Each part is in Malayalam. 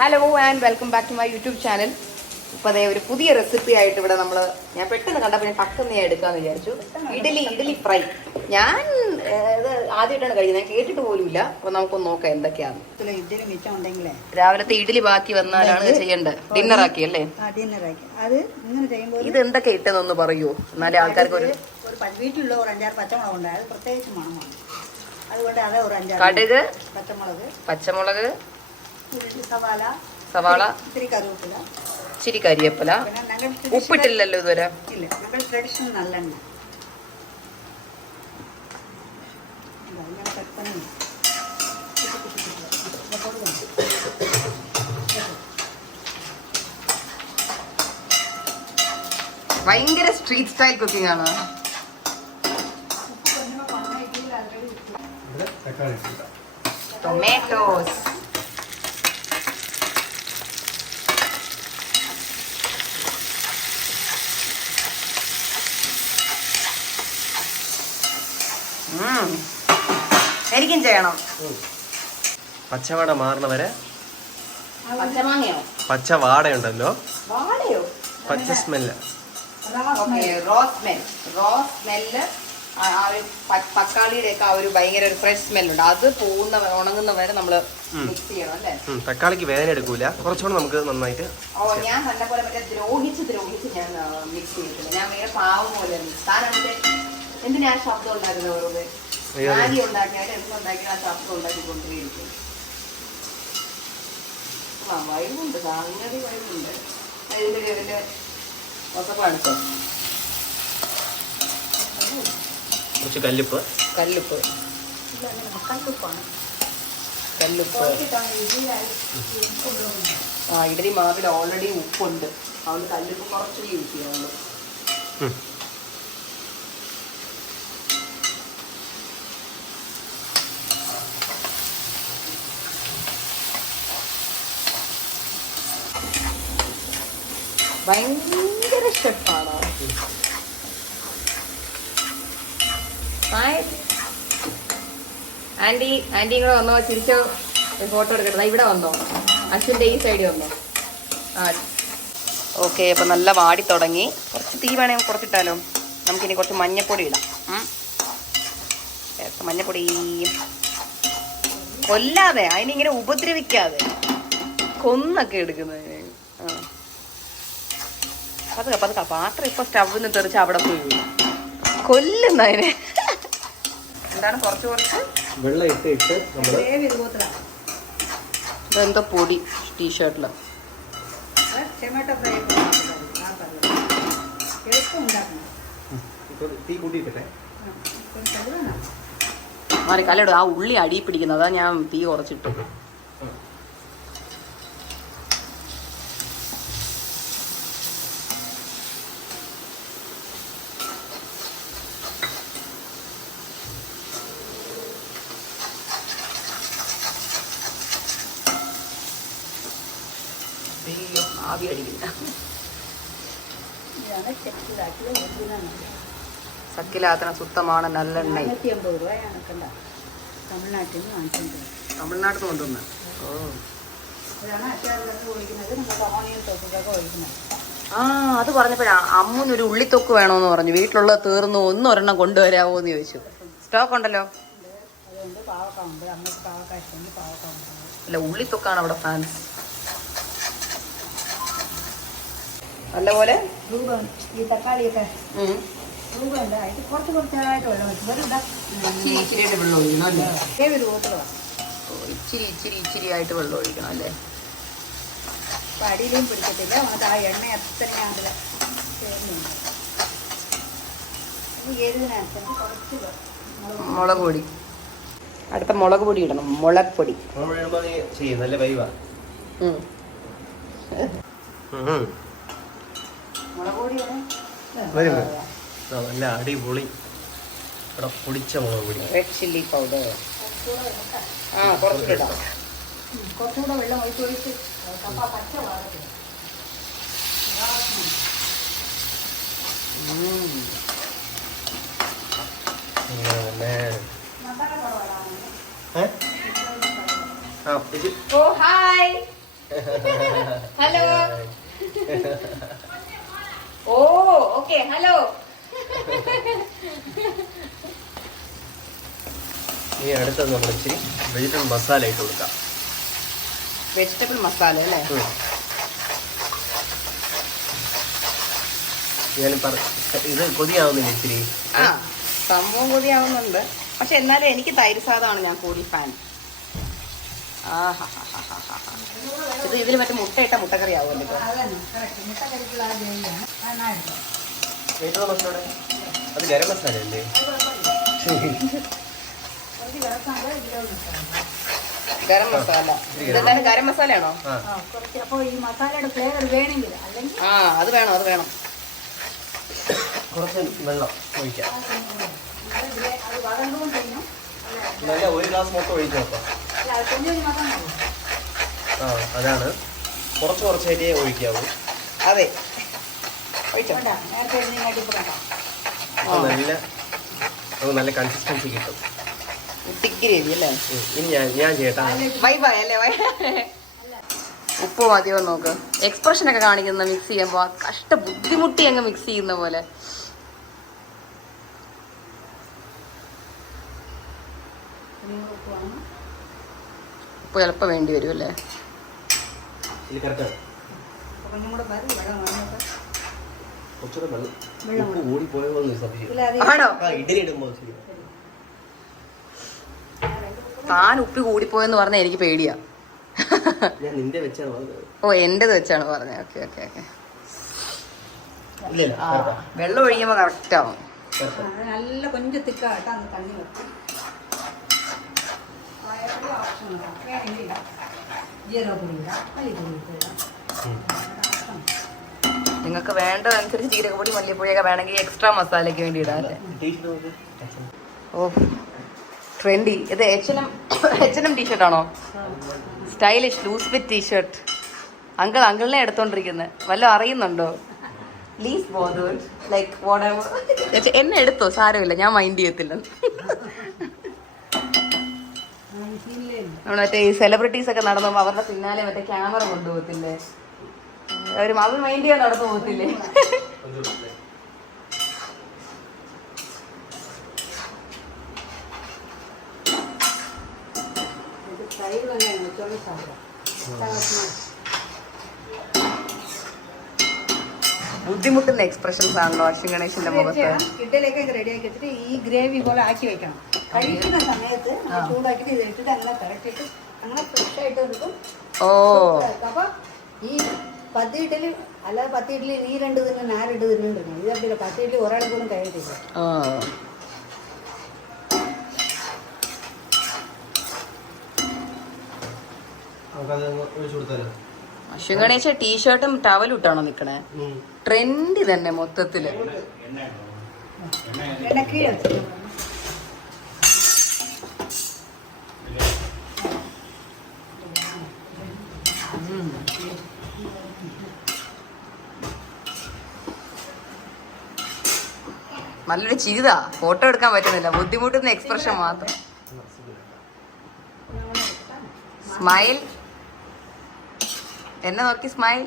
Hello and welcome back to my YouTube channel. ഇപ്പോൾ അതേ ഒരു പുതിയ റെസിപ്പി ആയിട്ട് ഇവിടെ ഞാൻ പെട്ടെന്ന് കണ്ടപ്പോൾ ഞാൻ ടക്കെന്ന് ഞാൻ എടുക്കാമെന്ന് വിചാരിച്ചു. ഇഡലി ഫ്രൈ. ഞാൻ ഇത് ആദ്യമായിട്ടാണ് കഴിക്കുന്നത്, ഞാൻ കേട്ടിട്ട് പോലുമില്ല. അപ്പോൾ നമുക്കൊന്ന് നോക്കാം എന്തൊക്കെയാണ്. ഇഡലി മിച്ചം ഉണ്ടെങ്കിലേ രാവിലത്തെ ഇഡലി ബാക്കി വന്നാലാണ് ചെയ്യേണ്ടത്. ഡിന്നറാക്കി അല്ലേ? ഡിന്നറാക്കി അത് ഇങ്ങനെ ചെയ്യുമ്പോൾ ഇത് എന്തൊക്കെ ഇട്ടെന്നൊന്ന് പറയൂ, എന്നാലേ ആൾക്കാർക്ക് ഒരു വീട്ടിലുള്ള ഒരു 5-6 പച്ചമുളക് ഉണ്ട്. അത് പ്രത്യേകിച്ച് മണമാണ്. അതുകൊണ്ട് അത് ഒരു 5-6 കടുക്, പച്ചമുളക്, സവാള, ഇത്തിരി കറിവേപ്പില, ഇച്ചിരി കരിവേപ്പില. ഉപ്പിട്ടില്ലല്ലോ ഇതുവരെ. ഇല്ല, ഞങ്ങൾ ട്രഡീഷണൽ നല്ലെണ്ണ. ഭയങ്കര സ്ട്രീറ്റ് സ്റ്റൈൽ കുക്കിംഗ് ആണ്. ടൊമാറ്റോസ്, എനിക്കും ചെയ്യണം. പച്ചവാട മാറുന്നവരെ. പച്ചമാങ്ങയോ? പച്ച വാടയുണ്ടല്ലോ, വാടയോ? പച്ച സ്മെല്ല്. Raw smell. തക്കാളിയുടെ ഒക്കെ ആ ഒരു ഭയങ്കര ഒരു ഫ്രഷ് സ്മെല്ലുണ്ട്. അത് ഉണങ്ങുന്നവരെ നമ്മള് മിക്സ് ചെയ്യണം അല്ലേ? തക്കാളിക്ക് വേദന എടുക്കൂല, കുറച്ചുകൂടെ നമുക്ക് നന്നായിട്ട്. ഞാൻ നല്ല പോലെ മറ്റേ ദ്രോഹിച്ച് ഞാൻ മിക്സ് ചെയ്തിട്ടില്ല. ഞാൻ വേറെ പാവം പോലെ എന്തിനാ ശബ്ദം ഉണ്ടാക്കുന്നത്? ഓരോന്ന് മാഗി ഉണ്ടാക്കിയാലും എന്തുണ്ടാക്കിയാലും ആ ശബ്ദം ഉണ്ടാക്കി കൊണ്ടുപോയിരിക്കും. വൈകുണ്ട്, സംഗതി വൈകുണ്ട്. ഇതിന്റെ വലിയ ഒത്തപ്പാണ്. കുറച്ച് കല്ലുപ്പ്. ഇഡലി മാവിൽ ഓൾറെഡി ഉപ്പുണ്ട്, അതുകൊണ്ട് കല്ലുപ്പ് കുറച്ച് യൂസ് ചെയ്യാവുള്ളൂ. ഭയങ്കര ഷെഫാണ്. ആന്റി ഇങ്ങടെ വന്നോ? തിരിച്ച് ഫോട്ടോ എടുക്കട്ടെ. ഇവിടെ വന്നോ? അശ്വിൻ്റെ ഈ സൈഡിൽ വന്നോ? ഓക്കെ, അപ്പൊ നല്ല വാടി തുടങ്ങി. കുറച്ച് തീ വേണമെങ്കിൽ കുറച്ചിട്ടാലോ? നമുക്കിനി കുറച്ച് മഞ്ഞപ്പൊടി ഇടാം. മഞ്ഞപ്പൊടി കൊല്ലാതെ, അതിനിങ്ങനെ ഉപദ്രവിക്കാതെ, കൊന്നൊക്കെ എടുക്കുന്നതിന്. പതുക്കെ പാത്രം ഇപ്പൊ സ്റ്റവിൽ നിന്ന് തെറിച്ച് അവിടെ പോയി വീഴും. കൊല്ലുന്നതിന് എന്താണ് കുറച്ച് വെള്ളം ഇട്ട് ഇതെന്തോ പൊടി ടീഷർട്ടില്. ടൊമാറ്റോ ഫ്രൈ തീ കൂട്ടിയിട്ടെ മാറി കല്ലിടും. ആ ഉള്ളി അടി പിടിക്കുന്നത്, അതാ ഞാൻ തീ കുറച്ചിട്ടു. ആവി അടിക്കില്ല. സക്കിലാത്തന സുത്തമാണ് നല്ലെണ്ണ. 180 രൂപയാണ് തമിഴ്നാട്ടിൽ നിന്ന് വാങ്ങിച്ചിട്ടുണ്ട്. തമിഴ്നാട്ടിൽ നിന്ന് കൊണ്ടുവന്ന അത് പറഞ്ഞപ്പോഴാ അമ്മൂനൊരു ഉള്ളിത്തൊക്ക് വേണോന്ന് പറഞ്ഞു. വീട്ടിലുള്ളത് തീർന്നു, ഒരെണ്ണം കൊണ്ടുവരാമോ എന്ന് ചോദിച്ചു. സ്റ്റോക്ക് ഉണ്ടല്ലോ? അല്ല, ഉള്ളിത്തൊക്കാണ് അവിടെ ഫാൻസ്. നല്ലപോലെ ഈ തക്കാളിയൊക്കെ രൂപയുണ്ട്. അതിന് കുറച്ചായിട്ട് വെള്ളം വെച്ച് ഇച്ചിരി വെള്ളം ഒഴിക്കണം അല്ലേ? ഇച്ചിരി ഇച്ചിരി ആയിട്ട് വെള്ളം ഒഴിക്കണം അല്ലേ? അപ്പം അടിയിലും പിടിക്കത്തില്ല. അത് ആ എണ്ണ അത്രയാണല്ലോ ചേർന്നുണ്ട്. എരിവിനനുസരിച്ച് കുറച്ച് മുളക് പൊടി. അടുത്ത മുളക് പൊടി ഇടണം. മുളക് പൊടി നല്ല വൈവ. മുളക് പൊടി നല്ല അടിപൊളി ഇവിടെ പൊടിച്ച മുളക് പൊടി. റെഡ് ചില്ലി പൗഡർ കുറച്ചിടാം. കുറച്ചുകൂടെ വെള്ളം ഒഴിച്ച് പച്ച വാഴ Oh, hi. Hello. Oh okay hello. ഇനി അടുത്തത് നമ്മൾ ഇച്ചിരി വെജിറ്റബിൾ മസാല ഇട്ട് കൊടുക്കാം. വെജിറ്റബിൾ മസാല അല്ലേ? ഇത് കൊതിയാവുന്നില്ല ഇച്ചിരി? ആ സംഭവം കൊതിയാവുന്നുണ്ട്. പക്ഷെ എന്നാലും എനിക്ക് തൈര് സാധമാണ് ഞാൻ കൂടുതൽ ഫാൻ. ഇത് ഇതിൽ മറ്റേ മുട്ടയിട്ട മുട്ടക്കറി ആവുമല്ലോ. അത് ഗരം മസാല അല്ലേ? ഗരം മസാല. ഇതെന്താണ് ഗരം മസാലയാണോ? അപ്പൊ ഈ മസാലയുടെ ഫ്ലേവർ വേണമെങ്കിൽ അല്ലെങ്കിൽ ആ അത് വേണം, അത് വേണം. കുറച്ച് വെള്ളം ഒഴിക്കാം. അത് വറണ്ടുകൊണ്ട് കഴിഞ്ഞു. നല്ല ഒരു ഗ്ലാസ് മൊത്തം ഒഴിച്ചു നോക്കാം. ആ അതാണ് കുറച്ച് കുറച്ചായിട്ടേ ഒഴിക്കാവൂ. അതെ നേരത്തെ നല്ല കൺസിസ്റ്റൻസി കിട്ടും. തിക്ക് ഗ്രേവി അല്ലേ? ഇനി ഞാൻ ചെയ്യട്ടാ. ബൈ ബൈ അല്ലേ? ബൈ. ഉപ്പ് മതിയോ നോക്ക്. എക്സ്പ്രഷൻ ഒക്കെ കാണിക്കുന്ന മിക്സ് ചെയ്യുമ്പോ ബുദ്ധിമുട്ടി അങ്ങ് മിക്സ് ചെയ്യുന്ന പോലെ. ഉപ്പ് ചിലപ്പോൾ വേണ്ടി വരും അല്ലേ? ഇഡലി ഇടുമ്പോ താൻ ഉപ്പ് കൂടിപ്പോയെന്ന് പറഞ്ഞാൽ എനിക്ക് പേടിയാ. ഓ എന്റേത് വെച്ചാണ് പറഞ്ഞത്. Okay okay okay. വെള്ളം ഒഴിക്കുമ്പോ കറക്റ്റ് ആവും. നല്ല കൊഞ്ചം തിക്കാട്ടാ തണ്ണി വെക്കും. നിങ്ങൾക്ക് വേണ്ടതനുസരിച്ച് ജീരകപ്പൊടി മല്ലിപ്പൊടിയൊക്കെ വേണമെങ്കിൽ എക്സ്ട്രാ മസാലയ്ക്ക് വേണ്ടി ഇടാം അല്ലേ? Oh trendy. ഇത് H&M ടീഷർട്ടാണോ? Stylish loose fit T shirt. അങ്കിളിനെ എടുത്തോണ്ടിരിക്കുന്നത് വല്ല അറിയുന്നുണ്ടോ? Please bothered like whatever. എന്നെ എടുത്തോ, സാരമില്ല, ഞാൻ മൈൻഡ് ചെയ്യത്തില്ല. നമ്മൾ മറ്റേ ഈ സെലിബ്രിറ്റീസ് ഒക്കെ നടന്നു പോകുമ്പോൾ അവരുടെ പിന്നാലെ മറ്റേ ക്യാമറ കൊണ്ടുപോകത്തില്ലേ? അവർ മൈൻഡ് ചെയ്യാൻ നടന്നു പോകത്തില്ലേ? ബുദ്ധിമുട്ടുന്ന എക്സ്പ്രഷൻസ് ആണല്ലോ അശ്വിൻ ഗണേശന്റെ മുഖത്ത്. ഇഡലിയൊക്കെ റെഡിയാക്കി വെച്ചിട്ട് ഈ ഗ്രേവി പോലെ ആക്കി വെക്കണം. കഴിക്കുന്ന സമയത്ത് ചൂടാക്കിയിട്ട് ഇത് ഇട്ടിട്ട് അങ്ങനെ തിരക്കിട്ട് അങ്ങനെ ഫ്രഷ് ആയിട്ട് നിൽക്കും. ഓ അപ്പൊ ഈ 10 ഇഡലി അല്ലാതെ 10 ഇഡലി നീ 2 തിന്നു ഞാൻ 2 തിന്നുണ്ടിരുന്നു. ഇതല്ല 10 ഇഡലി ഒരാളെ പോലും കഴിയത്തില്ല. അശ്വിൻ ഗണേശ ടീഷർട്ടും ടവലും ഇട്ടാണോ നിക്കണേ? ട്രെൻഡ് തന്നെ മൊത്തത്തില്. നല്ലൊരു ചിരിതാ, ഫോട്ടോ എടുക്കാൻ പറ്റുന്നില്ല, ബുദ്ധിമുട്ടുന്ന എക്സ്പ്രഷൻ മാത്രം. സ്മൈൽ, എന്നെ നോക്കി സ്മൈൽ.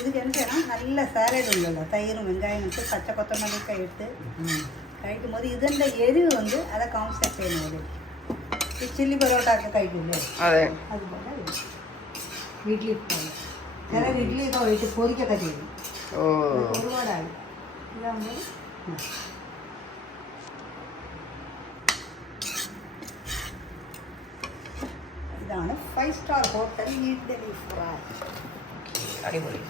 ഇത് കഴിക്കണം. നല്ല സാലഡ് ഉണ്ടല്ലോ, തൈരും വെങ്കായം ഇട്ട് പച്ചക്കൊത്തമല്ലിയൊക്കെ ഇട്ട് കഴിക്കുമ്പോൾ ഇതിൻ്റെ എരിവ് കൊണ്ട് അതൊക്കെ കോൺസെപ്റ്റ് ചെയ്യുന്നത്. ഈ ചില്ലി പൊറോട്ട ഒക്കെ കഴിക്കില്ലേ, അതുപോലെ വീട്ടിൽ ചില വീട്ടിലൊക്കെ പോയിട്ട് പൊരിക്കൊക്കെ ചെയ്യും. ഒരുപാടായി ഇതാകുമ്പോൾ ഇതാണ് 5 സ്റ്റാർ ഹോട്ടൽ ഇഡ്ഡലി ഫ്രൈ. അടിപൊളി.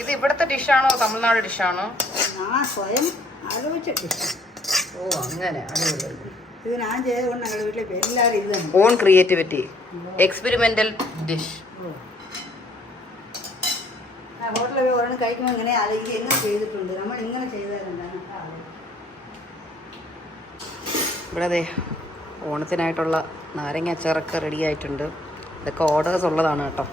ഇത് ഇവിടുത്തെ ഡിഷാണോ തമിഴ്നാട് ഡിഷാണോ? ഞാൻ സ്വയം ആലോചിച്ച ഡിഷ്. ഓ അങ്ങനെ, അടിപൊളി. ഇത് ഞാൻ ചെയ്തുകൊണ്ട് ഞങ്ങളുടെ വീട്ടിൽ എല്ലാവരും ഇത് തന്നെ. On creativity, experimental dish. ഹോട്ടലിൽ ഒരെണ്ണം കഴിക്കുമ്പോൾ ഇങ്ങനെ അല്ലെങ്കിൽ എങ്ങനെ ചെയ്തിട്ടുണ്ട്, നമ്മൾ ഇങ്ങനെ ചെയ്താലെന്താണ്. ഇവിടെ അതെ ഓണത്തിനായിട്ടുള്ള നാരങ്ങ അച്ചാറൊക്കെ റെഡി ആയിട്ടുണ്ട്. ഇതൊക്കെ ഓർഡേഴ്സ് ഉള്ളതാണ് കേട്ടോ.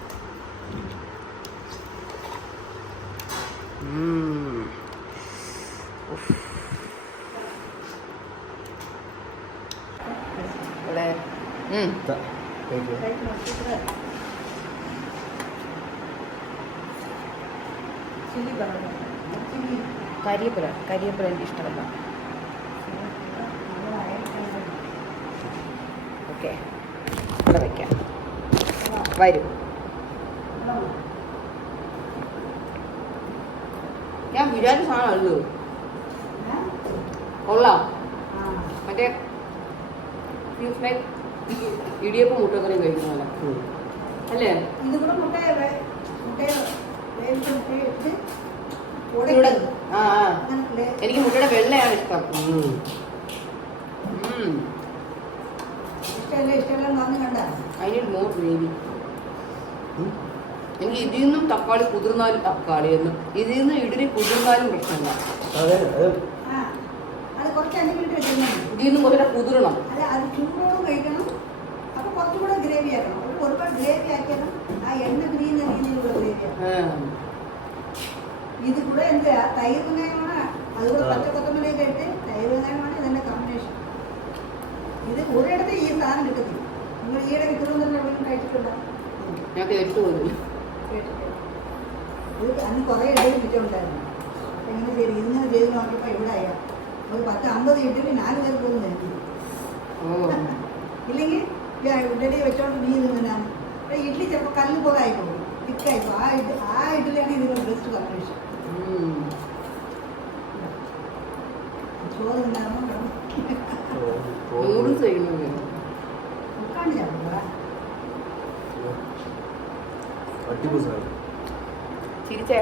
ഇവിടെ കഴിച്ച് നോക്കിയിട്ട് ചില്ലി പറഞ്ഞു ചില്ലി കരിയേപ്പില എനിക്ക് ഇഷ്ടമല്ല. ഓക്കെ, ഇവിടെ വയ്ക്കാം. വരും. ഞാൻ ബിരിയാണി സാധനമല്ലോ കൊള്ളാം. മറ്റേ ഇടിയപ്പം മുട്ടക്കറിയും കഴിക്കുന്നതല്ല അല്ലേ? ഇത് കൂടെ മുട്ടയെ വേവിച്ച മുട്ടയിട്ട് ആ എനിക്ക് മുട്ടയുടെ വെള്ളയാണ് ഇഷ്ടം. ഇഷ്ടമല്ല വന്ന് കണ്ട അതിന് മോർ ഗ്രേവി. എനിക്ക് ഇതിൽ നിന്നും തക്കാളി കുതിർന്നാലും തക്കാളി എന്നും ഇതിൽ നിന്ന് ഇഡലി കുതിർന്നാലും പ്രശ്നമില്ല. അത് കുറച്ച് 5 മിനിറ്റ് വെച്ചിരുന്നു. ഇതിൽ നിന്നും കുറച്ചുകൂടെ കുതിരണം. അത് ചൂടോടും കഴിക്കണം. അപ്പൊ കുറച്ചുകൂടെ ഗ്രേവി ആക്കണം. ഒരുപാട് ഗ്രേവി ആക്കിയാലും ആ എണ്ണ പിരിയുന്ന രീതിയിലുള്ള ഗ്രേവി ആക്കണം. ഇത് കൂടെ എന്താ തൈര് വെങ്കായമാണ്. അതുകൂടെ പച്ചക്കൊത്തമല്ലിയൊക്കെ ഇട്ട് തൈര് വെങ്കായമാണ് ഇതിന്റെ കോമ്പിനേഷൻ. ഇത് ഒരിടത്ത് ഈ സാധനം കിട്ടത്തില്ല. നിങ്ങൾ ഈയിടെ കിട്ടുന്നതെന്ന് എവിടെയും കഴിച്ചിട്ടുണ്ടോ? ഞാൻ കേട്ടു പോലും. ഇത് അന്ന് കുറേ ഇടയിൽ മിച്ചമുണ്ടായിരുന്നു. എങ്ങനെ ചെയ്ത് ഇങ്ങനെ ചെയ്ത് നോക്കിയപ്പോൾ ഇവിടെ ആയാൽ ഒരു 10-50 ഇഡലി 4 പേർ പോലും നൽകി. ഇല്ലെങ്കിൽ ഇഡലി വെച്ചോണ്ട് നീ നിന്നാണ് ഇഡ്ഡലി ചിലപ്പോൾ കല്ല് പോലെ ആയിപ്പോകും, തിക്കായിപ്പോൾ. ആ ഇഡ്ഡലിയാണ് ഇതിൻ്റെ ബെസ്റ്റ് കോമ്പിനേഷൻ. ചോറ് നിന്നാകുമ്പോൾ നൂഡിൽസ് കഴിക്കുന്നത് ഉൾക്കാണ്ട് ചേർക്കുക. ചിരിച്ചേ.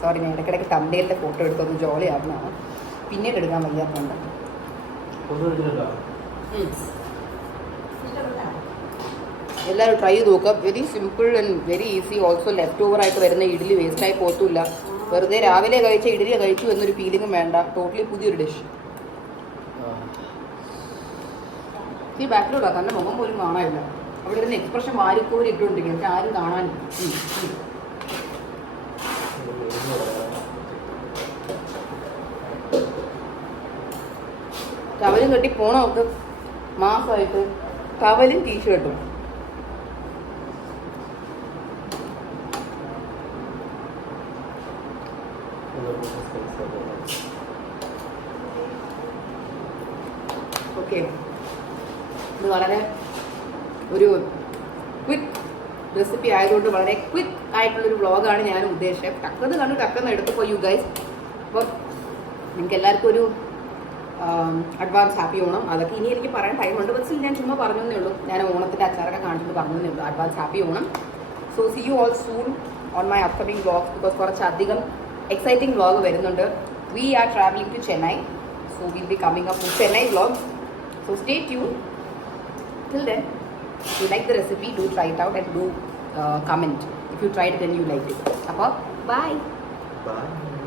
സോറി, ഞാൻ ഇടയ്ക്കിടയ്ക്ക് തമ്പേലിൻ്റെ ഫോട്ടോ എടുത്തൊന്ന് ജോളി ആവുന്നതാണ്. പിന്നീട് എടുക്കാൻ വയ്യാറുണ്ട്. എല്ലാവരും ട്രൈ ചെയ്ത് നോക്കുക. Very simple and very easy. Also left over ആയിട്ട് വരുന്ന ഇഡ്ഡലി വേസ്റ്റായി പോകത്തില്ല. വെറുതെ രാവിലെ കഴിച്ച ഇഡ്ഡലി കഴിച്ചു എന്നൊരു ഫീലിംഗും വേണ്ട. ടോട്ടലി പുതിയൊരു ഡിഷ്. ഈ ബാക്കിലൂടെ തൻ്റെ മുഖം പോലും കാണാനില്ല. അവിടെ ഇരുന്ന് എക്സ്പ്രഷൻ വാരിക്കോരി ഇട്ടുകൊണ്ടിരിക്കും. പക്ഷെ ആരും കാണാനില്ല. കവലും കെട്ടി പോണമൊക്കെ മാസമായിട്ട് കവലും ടീഷർട്ടും. ഓക്കെ, ഇത് വളരെ ഒരു ക്വിക്ക് റെസിപ്പി ആയതുകൊണ്ട് വളരെ ക്വിക്ക് ആയിട്ടുള്ളൊരു വ്ളോഗാണ് ഞാൻ ഉദ്ദേശിച്ചത്. ടക്കെന്ന് കണ്ടു ടക്കെന്ന് എടുത്തപ്പോൾ യു ഗൈസ്. അപ്പോൾ നിങ്ങൾക്ക് എല്ലാവർക്കും ഒരു അഡ്വാൻസ് ഹാപ്പി ഓണം. അതൊക്കെ ഇനി എനിക്ക് പറയാൻ ടൈമുണ്ട്. ബസ്സിൽ ഞാൻ ചുമ്മാ പറഞ്ഞതേ ഉള്ളൂ. ഞാൻ ഓണത്തിൻ്റെ അച്ചാറൊക്കെ കാണിച്ചിട്ട് പറഞ്ഞതേ ഉള്ളൂ. Advance happy Onam. So see you all soon on my upcoming vlogs. Because കുറച്ചധികം എക്സൈറ്റിംഗ് വ്ളോഗ് വരുന്നുണ്ട്. We are travelling to Chennai. So will be coming up with Chennai vlogs. So stay tuned. Till then, if you like the recipe, do try it out and do comment if you tried it and you liked it. Bye. Bye.